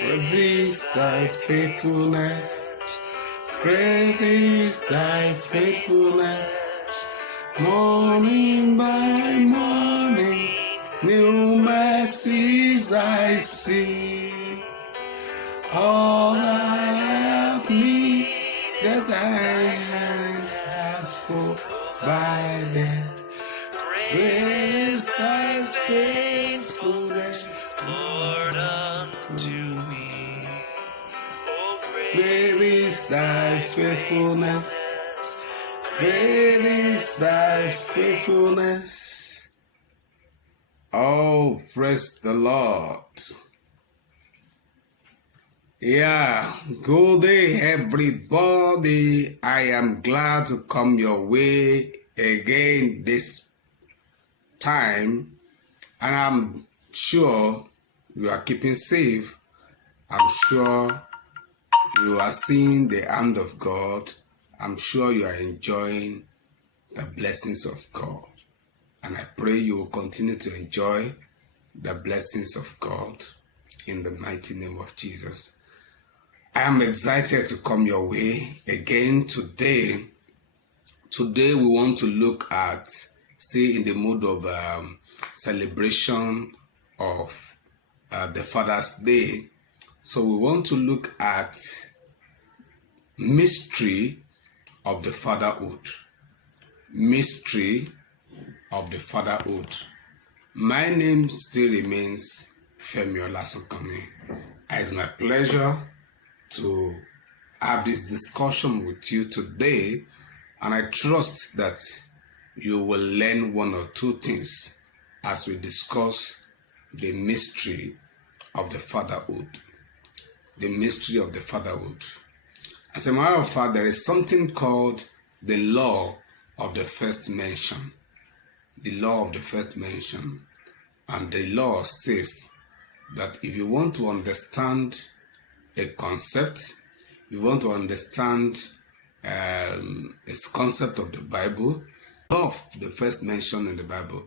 Great is thy faithfulness. Great is thy faithfulness. Morning by morning, new mercies I see. All I have needed thy hand has provided. Great is thy faithfulness, Lord, unto me. Great is thy faithfulness. Great is thy faithfulness. Oh, praise the Lord. Yeah, good day, everybody. I am glad to come your way again this time, and I'm sure you are keeping safe. I'm sure you are seeing the hand of God. I'm sure you are enjoying the blessings of God, and I pray you will continue to enjoy the blessings of God in the mighty name of Jesus. I am excited to come your way again today. Today we want to look at, still in the mood of celebration of the Father's Day. So we want to look at mystery of the fatherhood. Mystery of the fatherhood. My name still remains Femi Olasokami. It's my pleasure to have this discussion with you today, and I trust that you will learn one or two things as we discuss the mystery of the fatherhood. The mystery of the fatherhood. As a matter of fact, there is something called the law of the first mention. The law of the first mention. And the law says that if you want to understand a concept, you want to understand a concept of the Bible, law of the first mention in the Bible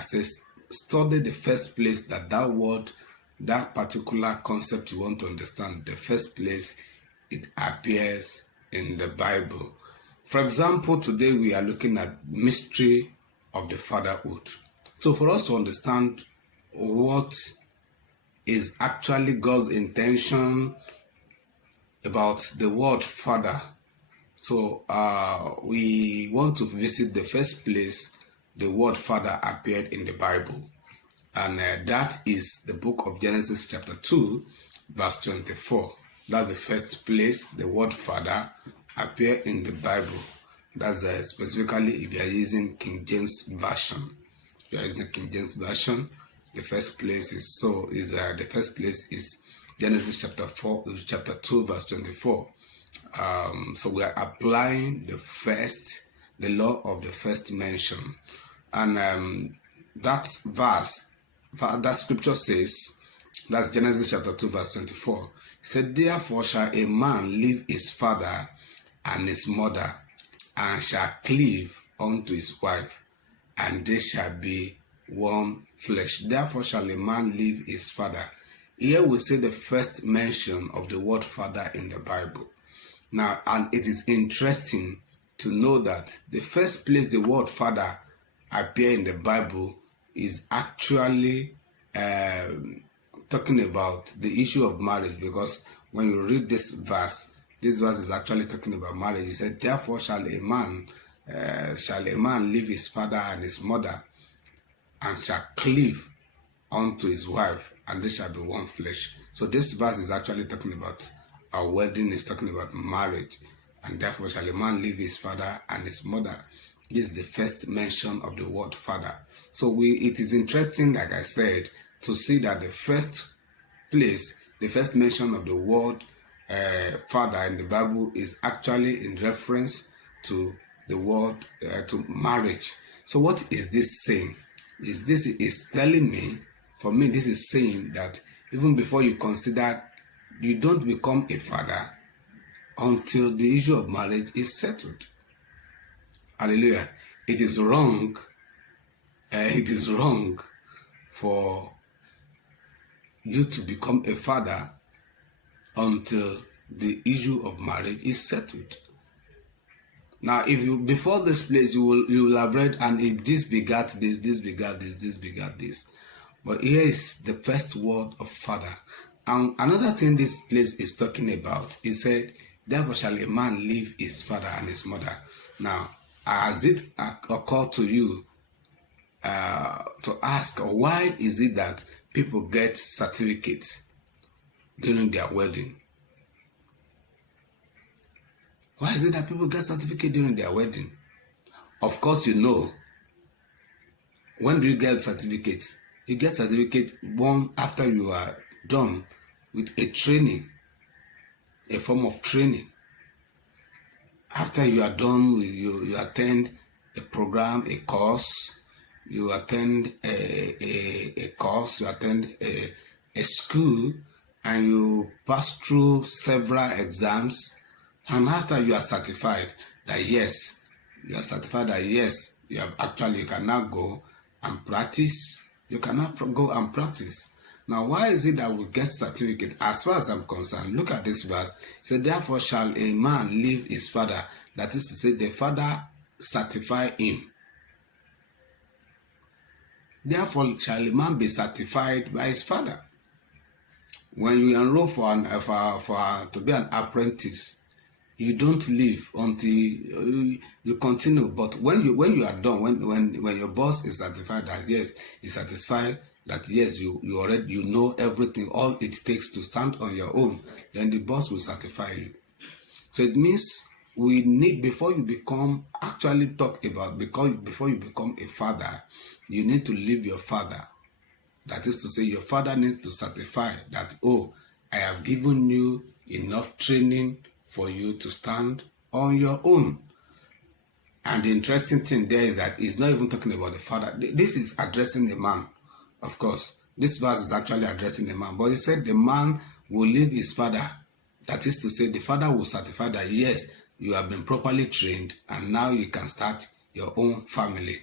says, study the first place that word, that particular concept you want to understand, the first place it appears in the Bible. For example, today we are looking at mystery of the fatherhood. So for us to understand what is actually God's intention about the word father, so we want to visit the first place the word father appeared in the Bible, and that is the book of Genesis chapter 2 verse 24. That's the first place the word father appeared in the Bible. That's specifically if you are using King James Version. If you are using King James Version, the first place is Genesis chapter 2 verse 24. So we are applying the law of the first mention, and that scripture says, that's Genesis chapter 2 verse 24. It said, therefore shall a man leave his father and his mother, and shall cleave unto his wife, and they shall be one flesh. Therefore shall a man leave his father. Here we see the first mention of the word father in the Bible. Now, and it is interesting to know that the first place the word father appears in the Bible is actually talking about the issue of marriage, because when you read this verse is actually talking about marriage. He said, therefore shall a man leave his father and his mother, and shall cleave unto his wife, and they shall be one flesh. So this verse is actually talking about a wedding, is talking about marriage, and therefore shall a man leave his father and his mother. This is the first mention of the word father. So it is interesting, like I said, to see that the first mention of the word father in the Bible is actually in reference to the word to marriage. So what is this saying? Is telling me, for me, this is saying that even before you consider, you don't become a father until the issue of marriage is settled. Hallelujah. It is wrong for you to become a father until the issue of marriage is settled. Now, if you before this place, you will have read, and if this begat this, this begat this, this begat this. But here is the first word of father. And another thing this place is talking about, it said, therefore shall a man leave his father and his mother. Now, has it occurred to you to ask, why is it that people get certificates during their wedding? Why is it that people get certificate during their wedding? Of course, you know, when do you get certificates? You get certificate one after you are done with a training, a form of training. After you are done with you attend a program, a course, you attend a course, you attend a school, and you pass through several exams. And after you are certified that yes, you can now go and practice. You cannot go and practice. Now, why is it that we get certificate? As far as I'm concerned, look at this verse. It said, therefore shall a man leave his father. That is to say, the father certify him. Therefore shall a man be certified by his father. When you enroll to be an apprentice, you don't leave until you continue. But when you are done, when your boss is certified that yes, he's satisfied that yes, you know everything, all it takes to stand on your own, then the boss will certify you. So it means we need, before you become a father, you need to leave your father. That is to say, your father needs to certify that, oh, I have given you enough training for you to stand on your own. And the interesting thing there is that he's not even talking about the father. This is addressing the man, of course. This verse is actually addressing the man. But he said the man will leave his father. That is to say, the father will certify that yes, you have been properly trained and now you can start your own family.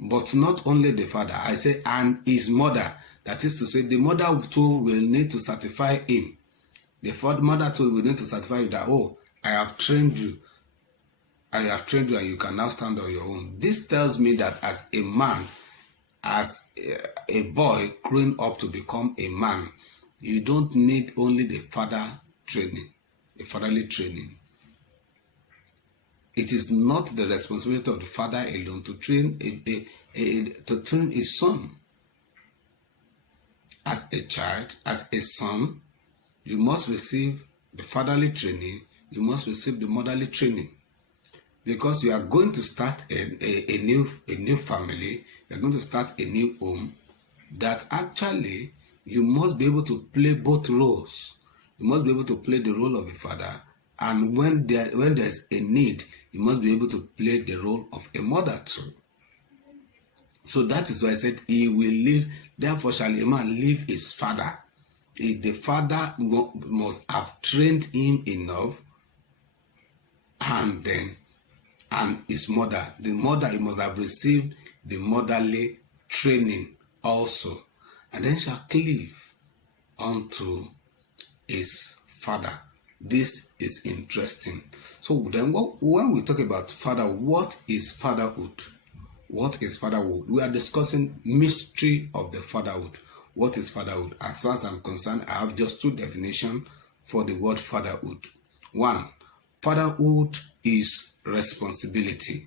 But not only the father, I say, and his mother. That is to say, the mother too will need to certify him. The mother too will need to certify you that, oh, I have trained you and you can now stand on your own. This tells me that as a man, as a boy growing up to become a man, you don't need only the fatherly training. It is not the responsibility of the father alone to train his son. As a child, as a son, you must receive the fatherly training, you must receive the motherly training. Because you are going to start a new family, you are going to start a new home, that actually you must be able to play both roles. You must be able to play the role of a father, and when there's a need, you must be able to play the role of a mother too. So that is why I said he will leave, therefore shall a man leave his father. The father must have trained him enough, and his mother. The mother, he must have received the motherly training also, and then shall cleave unto his father. This is interesting. So then when we talk about father, what is fatherhood? What is fatherhood? We are discussing mystery of the fatherhood. What is fatherhood? As far as I'm concerned, I have just two definitions for the word fatherhood. One, fatherhood is responsibility.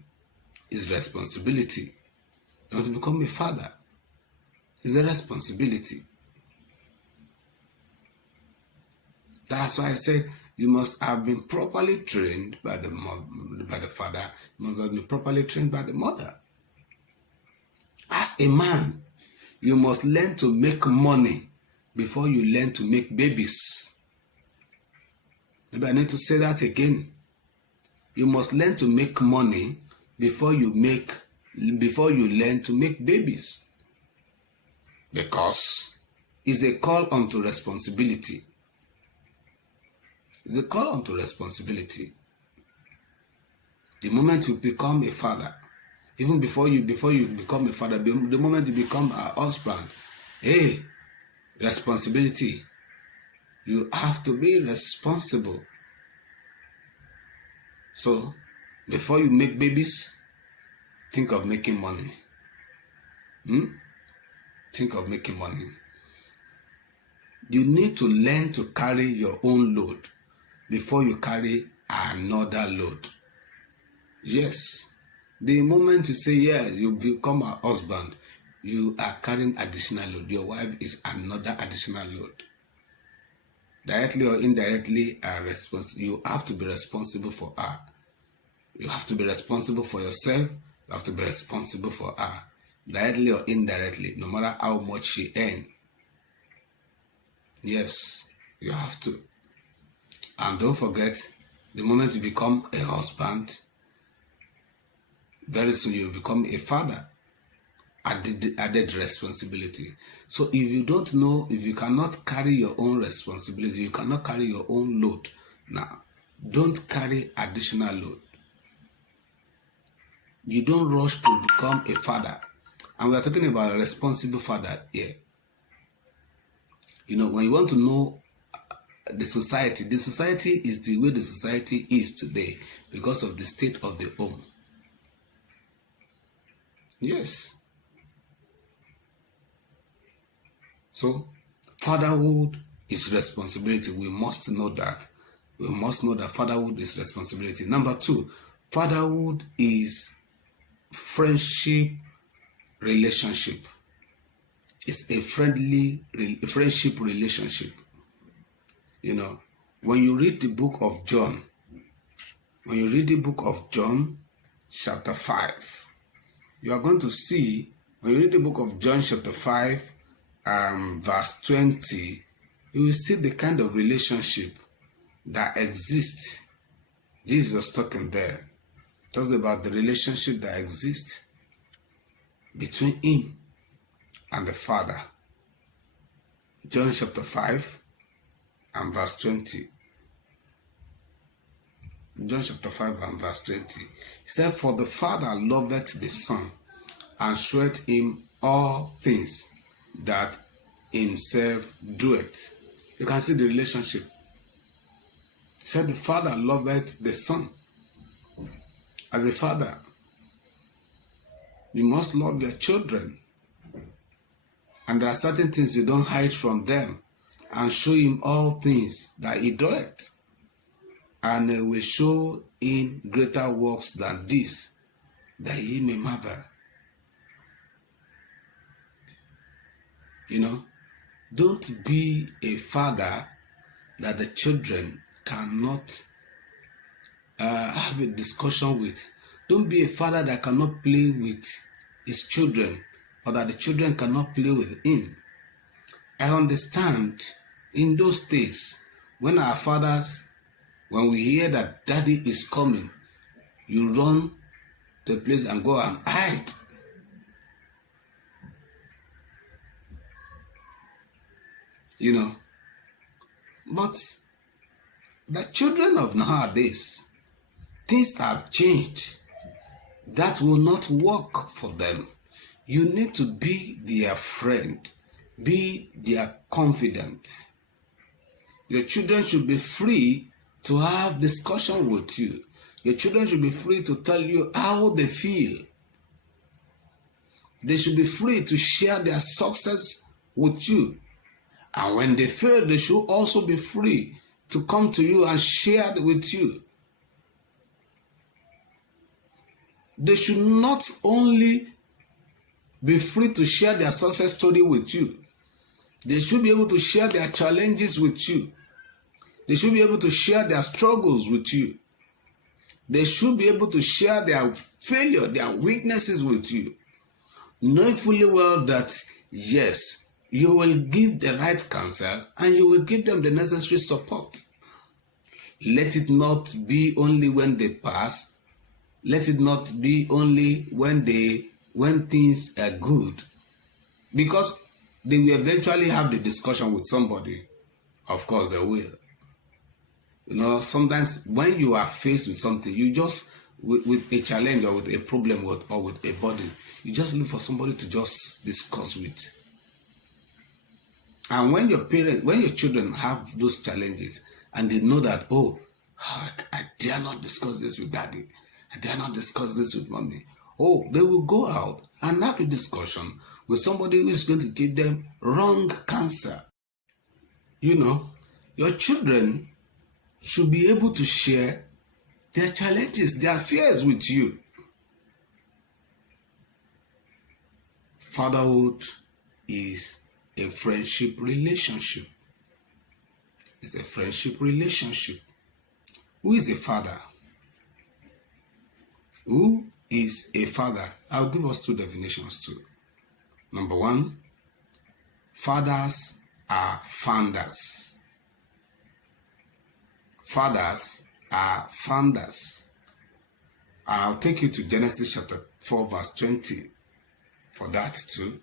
Is responsibility. You want to become a father. It's a responsibility. That's why I said you must have been properly trained by the father. You must have been properly trained by the mother. As a man, you must learn to make money before you learn to make babies. Maybe I need to say that again. You must learn to make money before you learn to make babies. Because it's a call unto responsibility. It's a call unto responsibility. The moment you become a father, even before you become a father, the moment you become a husband, hey, Responsibility. You have to be responsible. So, before you make babies, think of making money. Think of making money. You need to learn to carry your own load before you carry another load. Yes. The moment you say, yes, you become a husband, you are carrying additional load. Your wife is another additional load. Directly or indirectly, you have to be responsible for her. You have to be responsible for yourself. You have to be responsible for her. Directly or indirectly, no matter how much she earns. Yes, you have to. And don't forget, the moment you become a husband, very soon you become a father. Added responsibility. So if you don't know, if you cannot carry your own responsibility, you cannot carry your own load. Now, don't carry additional load. You don't rush to become a father. And we are talking about a responsible father here. You know, when you want to know the society is the way the society is today because of the state of the home. Yes. So, fatherhood is responsibility. We must know that. We must know that fatherhood is responsibility. Number 2, fatherhood is friendship relationship. It's a friendship relationship. You know, when you read the book of John, chapter 5, you are going to see, when you read the book of John chapter 5, verse 20, you will see the kind of relationship that exists. Jesus was talking there. Talks about the relationship that exists between him and the Father. John chapter 5 and verse 20. John chapter 5 and verse 20. He said, "For the Father loveth the Son, and sheweth him all things that himself doeth." You can see the relationship. He said the Father loveth the Son. As a father, you must love your children. And there are certain things you don't hide from them, and show him all things that he doeth. And he will show him greater works than this, that he may marvel. You know, don't be a father that the children cannot have a discussion with. Don't be a father that cannot play with his children, or that the children cannot play with him. I understand in those days, when our fathers, when we hear that daddy is coming, you run to a place and go and hide. You know, but the children of nowadays, things have changed. That will not work for them. You need to be their friend, be their confidant. Your children should be free to have discussion with you. Your children should be free to tell you how they feel. They should be free to share their success with you. And when they fail, they should also be free to come to you and share with you. They should not only be free to share their success story with you. They should be able to share their challenges with you. They should be able to share their struggles with you. They should be able to share their failure, their weaknesses with you. Knowing fully well that, yes, you will give the right counsel and you will give them the necessary support. Let it not be only when they pass. Let it not be only when things are good. Because they will eventually have the discussion with somebody. Of course they will. You know, sometimes when you are faced with something, you just, with a challenge or with a problem or with a burden, you just look for somebody to just discuss with. And when your children have those challenges and they know that, oh, I dare not discuss this with daddy, I dare not discuss this with mommy. Oh, they will go out and have a discussion with somebody who is going to give them wrong counsel. Your children should be able to share their challenges, their fears with you. Fatherhood is a friendship relationship. It's a friendship relationship. Who is a father? Who is a father? I'll give us two definitions too. Number one, fathers are founders. Fathers are founders. And I'll take you to Genesis chapter 4 verse 20 for that too.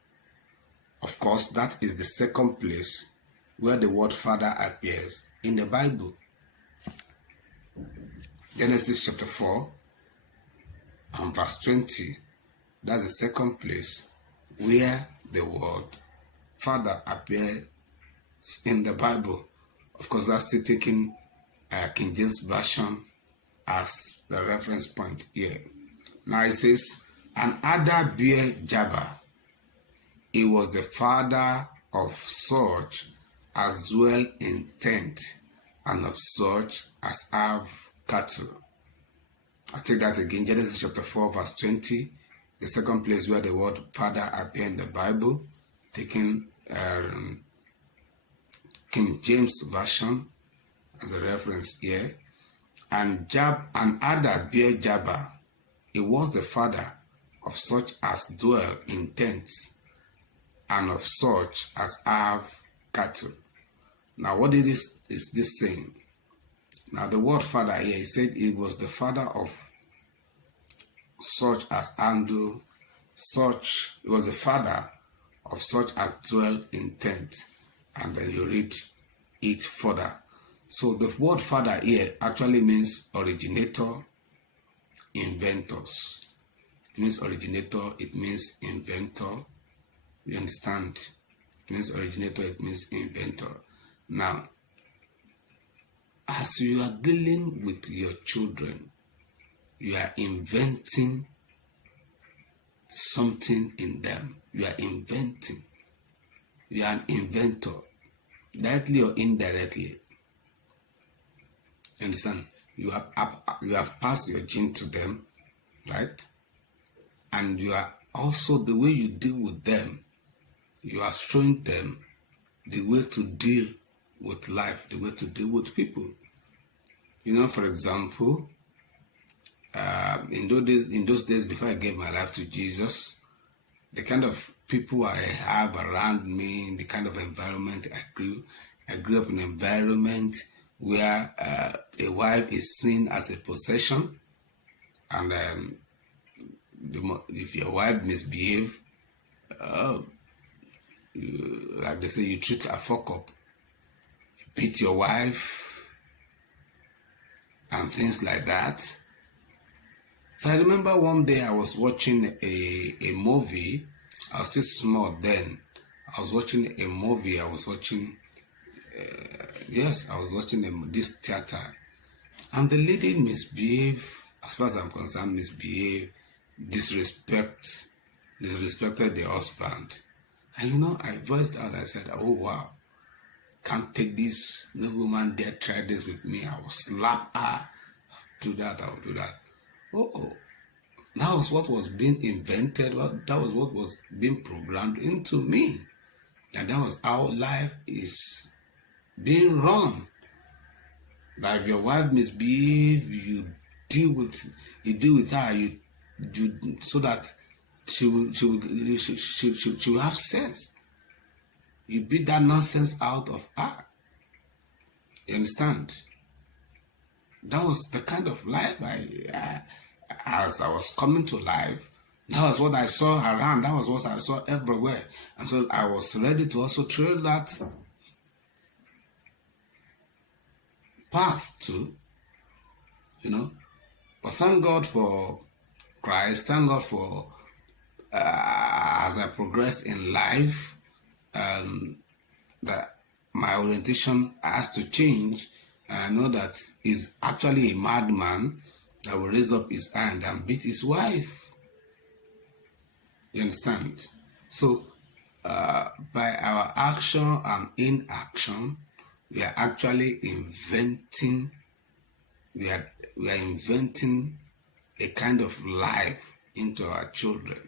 Of course, that is the second place where the word father appears in the Bible. Genesis chapter 4 and verse 20. That's the second place where the word father appears in the Bible. Of course, that's still taking King James Version as the reference point here. Now it says, and Ada bare Jabber. He was the father of such as dwell in tent, and of such as have cattle. I take that again. Genesis chapter 4 verse 20, the second place where the word father appears in the Bible, taking King James Version as a reference here. And Ada bare Jabber. He was the father of such as dwell in tents, and of such as have cattle. Now, what is this saying? Now, the word father here, he said he was the father of such as handle, he was the father of such as dwell in tents. And then you read it further. So the word father here actually means originator, inventors. It means originator, it means inventor. You understand? It means originator, it means inventor. Now, as you are dealing with your children, you are inventing something in them. You are inventing. You are an inventor, directly or indirectly. You understand? You have passed your gene to them, right? And you are also, the way you deal with them, you are showing them the way to deal with life, the way to deal with people. For example, in those days before I gave my life to Jesus, the kind of people I have around me, the kind of environment I grew up in an environment where a wife is seen as a possession, and if your wife misbehave, like they say, you treat a fuck up, you beat your wife, and things like that. So I remember one day I was watching a movie. I was still small then. I was watching a movie. I was watching this theater, and the lady misbehaved, as far as I'm concerned, disrespected the husband. And I voiced out, I said, oh wow, can't take this, no woman dare try this with me, I will slap her, do that, I will do that. Oh, that was what was being invented, that was what was being programmed into me. And that was how life is being run. Like if your wife misbehave, you deal with her, you so that she will have sense. You beat that nonsense out of her. You understand? That was the kind of life as I was coming to life. That was what I saw around. That was what I saw everywhere. And so I was ready to also trail that path too. But thank God for Christ. Thank God for as I progress in life, that my orientation has to change, and I know that he's actually a madman that will raise up his hand and beat his wife. You understand? So, by our action and inaction, we are actually inventing. We are inventing a kind of life into our children.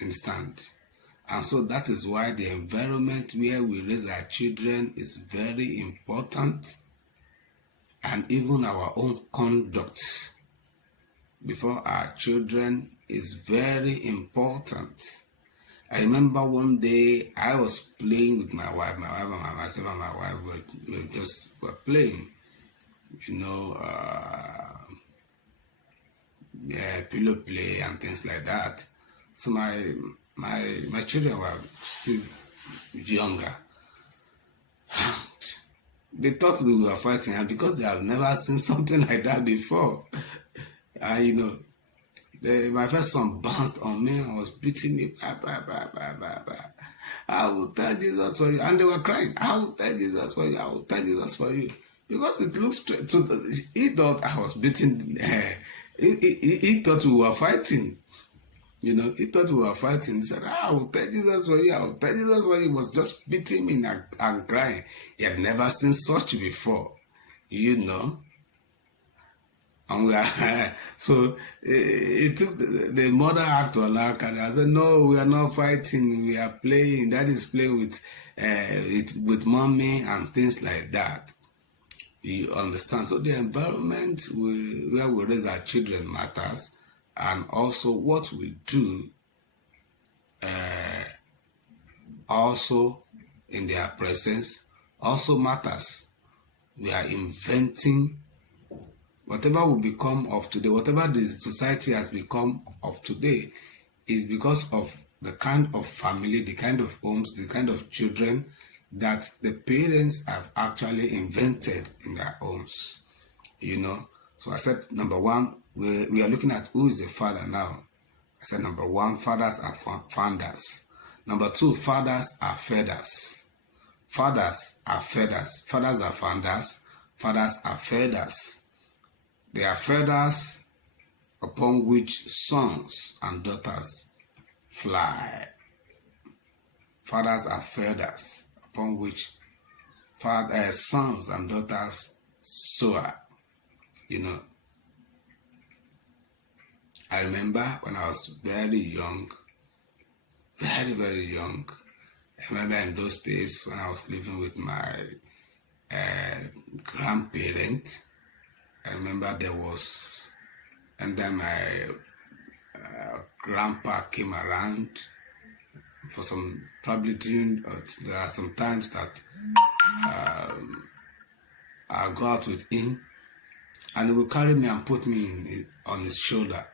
Understand? And so that is why the environment where we raise our children is very important, and even our own conduct before our children is very important. I remember one day I was playing with my wife. My wife and myself and my wife were playing, pillow play and things like that. So my children were still younger. They thought we were fighting, and because they have never seen something like that before, my first son bounced on me and was beating me. I will tell Jesus for you. And they were crying. I will tell Jesus for you. I will tell Jesus for you. Because it looks straight. So he thought I was beating. He thought we were fighting. He thought we were fighting. He said, I will tell Jesus for you. I will tell Jesus for you. He was just beating me and crying. He had never seen such before. And we are so it took the mother had to allow. I said, no, we are not fighting. We are playing. That is playing with mommy and things like that. You understand? So the environment where we raise our children matters, and also what we do also in their presence also matters. We are inventing whatever will become of today, whatever the society has become of today, is because of the kind of family, the kind of homes, the kind of children that the parents have actually invented in their homes. So I said, number one, we are looking at who is a father now. I said, number one, fathers are founders. Number two, fathers are feathers. Fathers are feathers. Fathers are founders. Fathers are feathers. They are feathers upon which sons and daughters fly. Fathers are feathers upon which sons and daughters soar. I remember when I was very young, very, very young. I remember in those days when I was living with my grandparents. I remember there was, and then my grandpa came around for some, probably there are some times that I'll go out with him, and he will carry me and put me on his shoulder,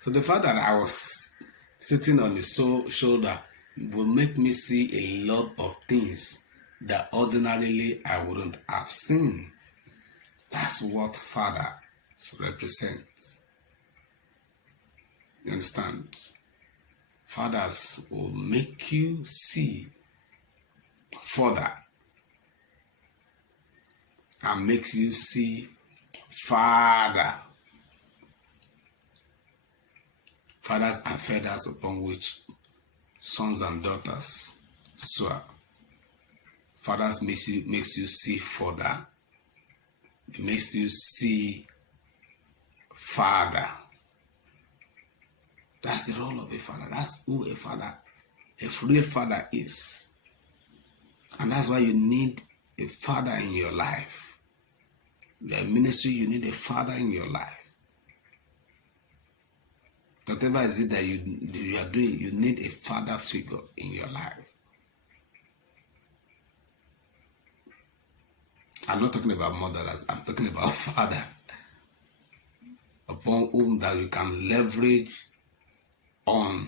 So the fact that I was sitting on his shoulder will make me see a lot of things that ordinarily I wouldn't have seen. That's what father represents. You understand? Fathers will make you see further and makes you see farther. Fathers are feathers upon which sons and daughters soar. Fathers makes you see further. It makes you see farther. That's the role of a father. That's who a real father is. And that's why you need a father in your life. Your ministry, you need a father in your life. Whatever is it that you are doing, you need a father figure in your life. I'm not talking about mothers, I'm talking about father, upon whom that you can leverage on.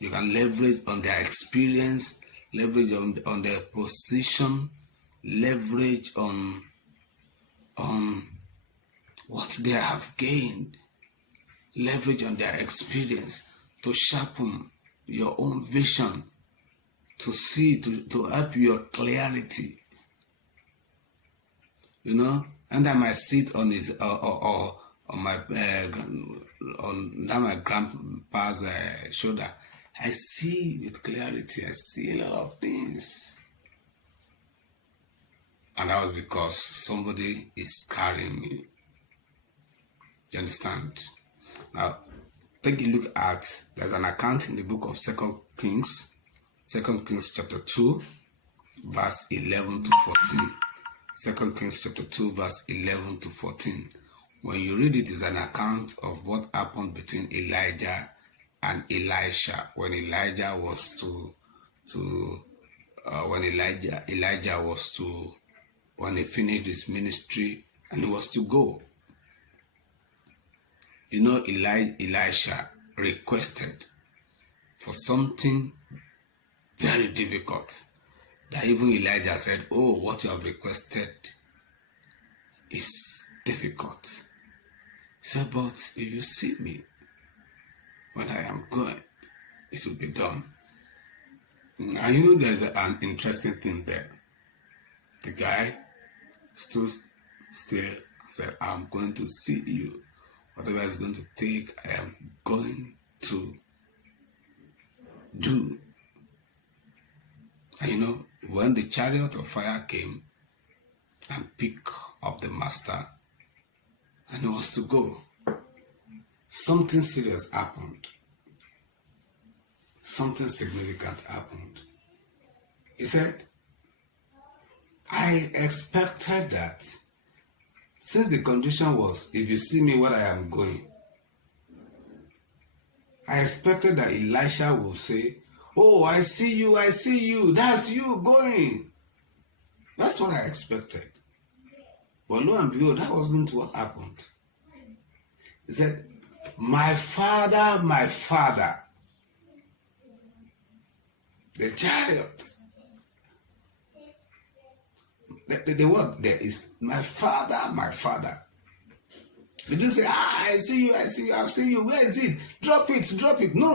You can leverage on their experience, leverage on their position, leverage on what they have gained, leverage on their experience to sharpen your own vision, to see, to help your clarity. You know, and I might sit on his or on my my grandpa's shoulder. I see with clarity. I see a lot of things, and that was because somebody is carrying me. You understand? Now, take a look at, there's an account in the book of Second Kings chapter 2, verse 11 to 14. 2 Kings chapter 2, verse 11 to 14. When you read it, it's an account of what happened between Elijah and Elisha when Elijah was when he finished his ministry and he was to go. You know, Elisha requested for something very difficult that even Elijah said, "Oh, what you have requested is difficult." He said, "But if you see me when I am going, it will be done." And you know, there's an interesting thing there. The guy stood still and said, "I'm going to see you. Whatever it's going to take, I am going to do." And you know, when the chariot of fire came and picked up the master and he was to go, something serious happened. Something significant happened. He said, "I expected that, since the condition was, if you see me where I am going, I expected that Elisha would say, 'Oh, I see you, that's you going.' That's what I expected. But lo and behold, that wasn't what happened. He said, my father, the chariot." The word there is my father. You didn't say, "I see you, I've seen you. Where is it? Drop it. No.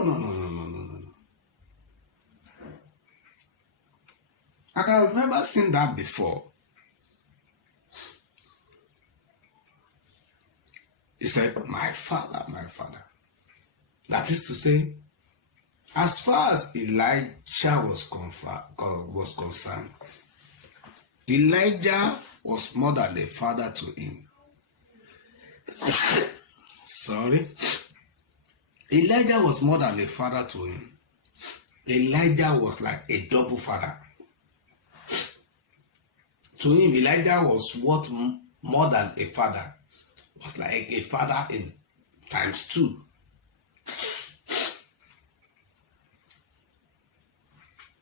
And I've never seen that before. He said, my father. That is to say, as far as Elijah was concerned, Elijah was more than a father to him. Elijah was more than a father to him. Elijah was like a double father. To him, Elijah was what more than a father. Was like a father in times 2.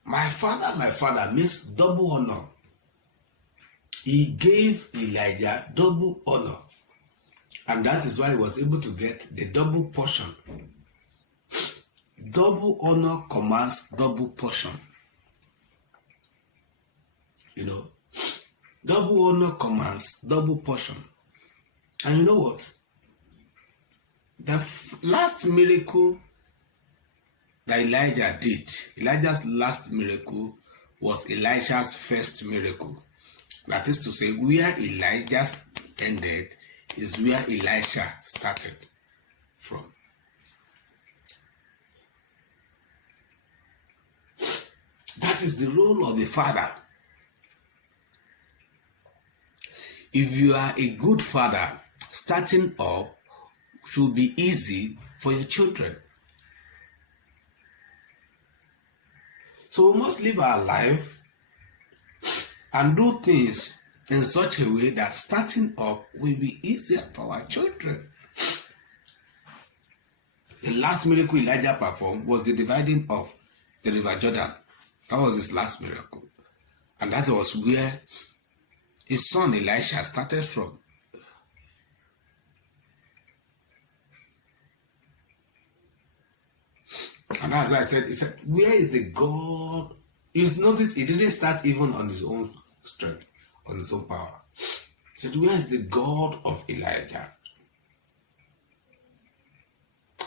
My father means double honor. He gave Elijah double honor. And that is why he was able to get the double portion. Double honor commands double portion. You know, double honor commands double portion. And you know what? The last miracle that Elijah did, Elijah's last miracle was Elisha's first miracle. That is to say, where Elijah ended is where Elisha started from. That is the role of the father. If you are a good father, starting up should be easy for your children. So we must live our life and do things in such a way that starting up will be easier for our children. The last miracle Elijah performed was the dividing of the river Jordan. That was his last miracle. And that was where his son Elisha started from. And that's why he said, where is the God? You notice he didn't start even on his own strength, on his own power. He said, where is the God of Elijah?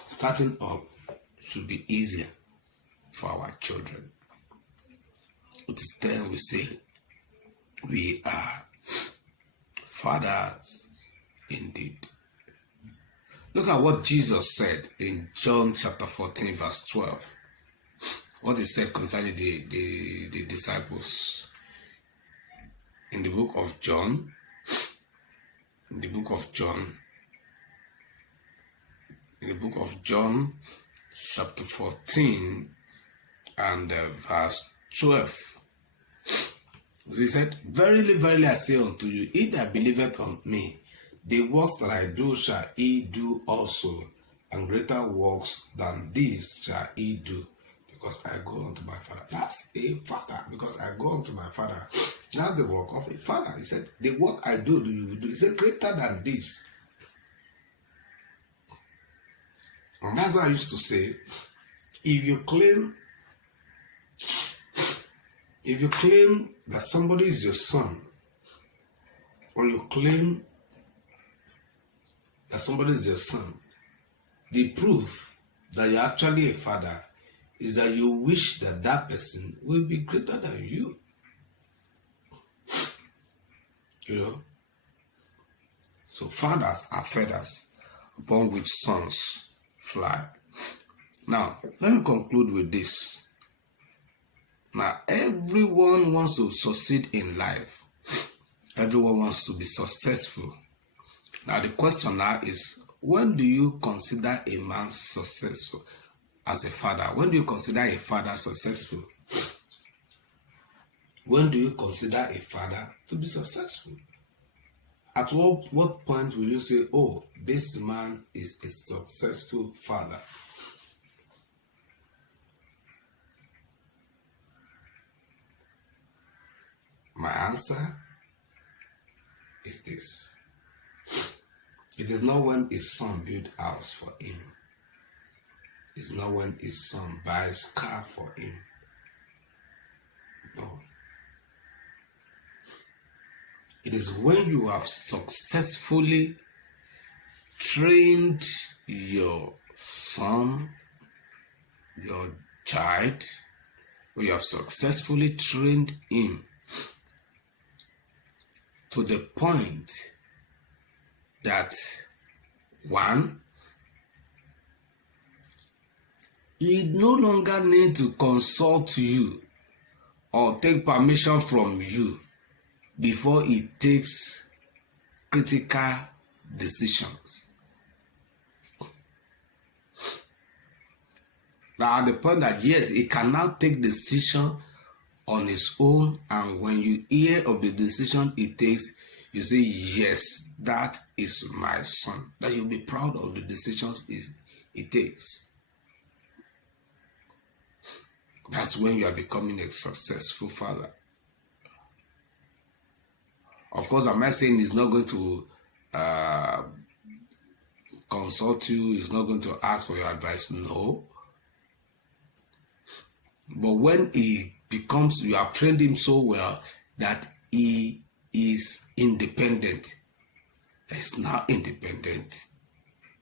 Starting up should be easier for our children. It is then we say we are fathers indeed. Look at what Jesus said in John chapter 14 verse 12. What he said concerning the disciples. In the book of John, chapter 14 and verse 12. He said, Verily, verily, I say unto you, he that believeth on me, the works that I do shall he do also, and greater works than these shall he do, because I go unto my Father. That's a father, because I go unto my Father. That's the work of a father. He said, the work I do, you will do. He said, greater than this. And that's what I used to say. If you claim that somebody is your son, or you claim that somebody is your son, the proof that you're actually a father is that you wish that that person will be greater than you. You know? So fathers are feathers upon which sons fly. Now, let me conclude with this. Now, everyone wants to succeed in life. Everyone wants to be successful. Now, the question now is, when do you consider a man successful as a father? When do you consider a father successful? When do you consider a father to be successful? At what point will you say, oh, this man is a successful father? My answer is this. It is not when his son builds a house for him. It's not when his son buys a car for him. No. It is when you have successfully trained your son, your child, when you have successfully trained him to the point that, one, he no longer need to consult you or take permission from you before he takes critical decisions. Now, at the point that, yes, he can now take decision on his own, and when you hear of the decision he takes, you say, yes, that is my son. That you'll be proud of the decisions he takes. That's when you are becoming a successful father. Of course, I'm not saying he's not going to consult you, he's not going to ask for your advice, no. But when he becomes, you have trained him so well that he is independent. He's now independent.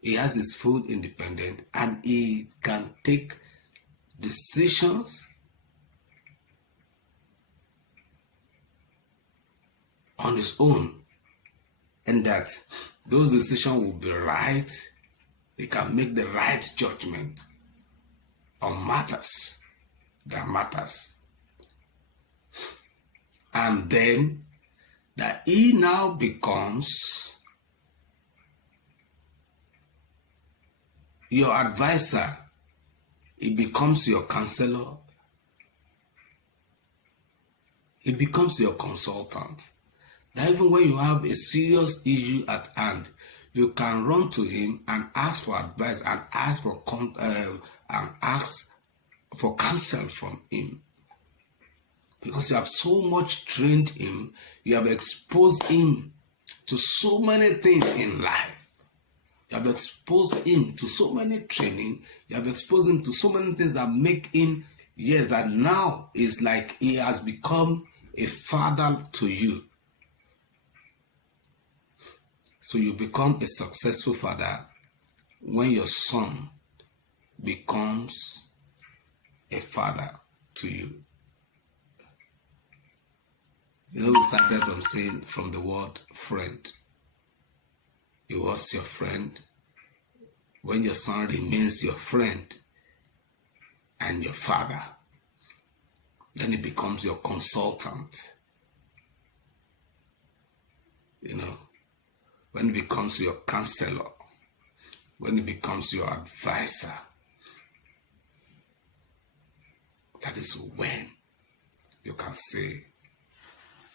He has his full independence and he can take decisions on his own, and that those decisions will be right. He can make the right judgment on matters that matters. And then that he now becomes your advisor. He becomes your counselor. He becomes your consultant. That even when you have a serious issue at hand, you can run to him and ask for advice and ask for counsel from him. Because you have so much trained him, you have exposed him to so many things in life. You have exposed him to so many training. You have exposed him to so many things that make him, yes, that now is like he has become a father to you. So you become a successful father when your son becomes a father to you. You know, we started from saying from the word friend. He was your friend. When your son remains your friend and your father, then he becomes your consultant. You know, when he becomes your counselor, when he becomes your advisor, that is when you can say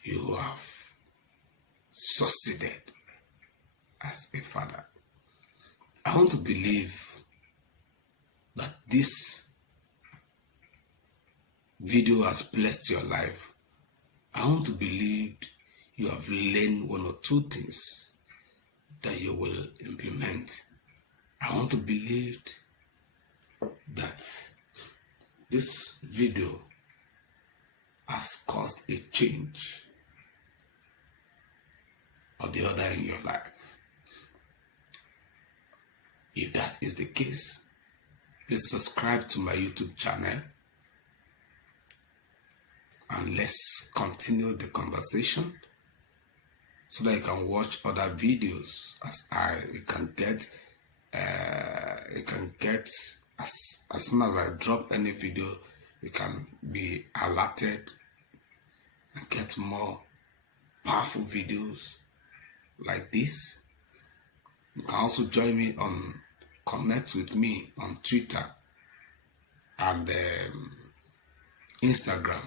you have succeeded as a father. I want to believe that this video has blessed your life. I want to believe you have learned one or two things that you will implement. I want to believe that this video has caused a change or the other in your life. If that is the case, please subscribe to my YouTube channel and let's continue the conversation so that you can watch other videos as as soon as I drop any video, you can be alerted and get more powerful videos like this. You can also join me on connect with me on Twitter and Instagram.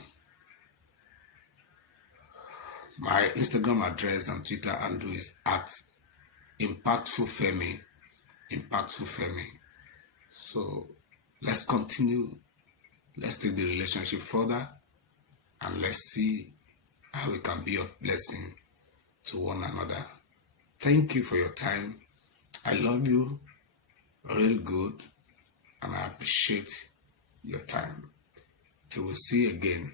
My Instagram address and Twitter handle is at ImpactfulFemi. So let's continue. Let's take the relationship further and let's see how we can be of blessing to one another. Thank you for your time. I love you real good and I appreciate your time. Till we see again,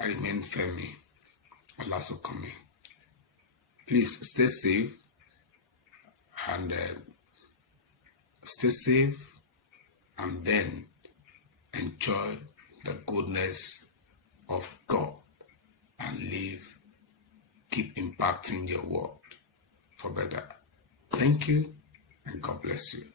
I remain Femi Olasokome. Please stay safe and then enjoy the goodness of God and keep impacting your world for better. Thank you and God bless you.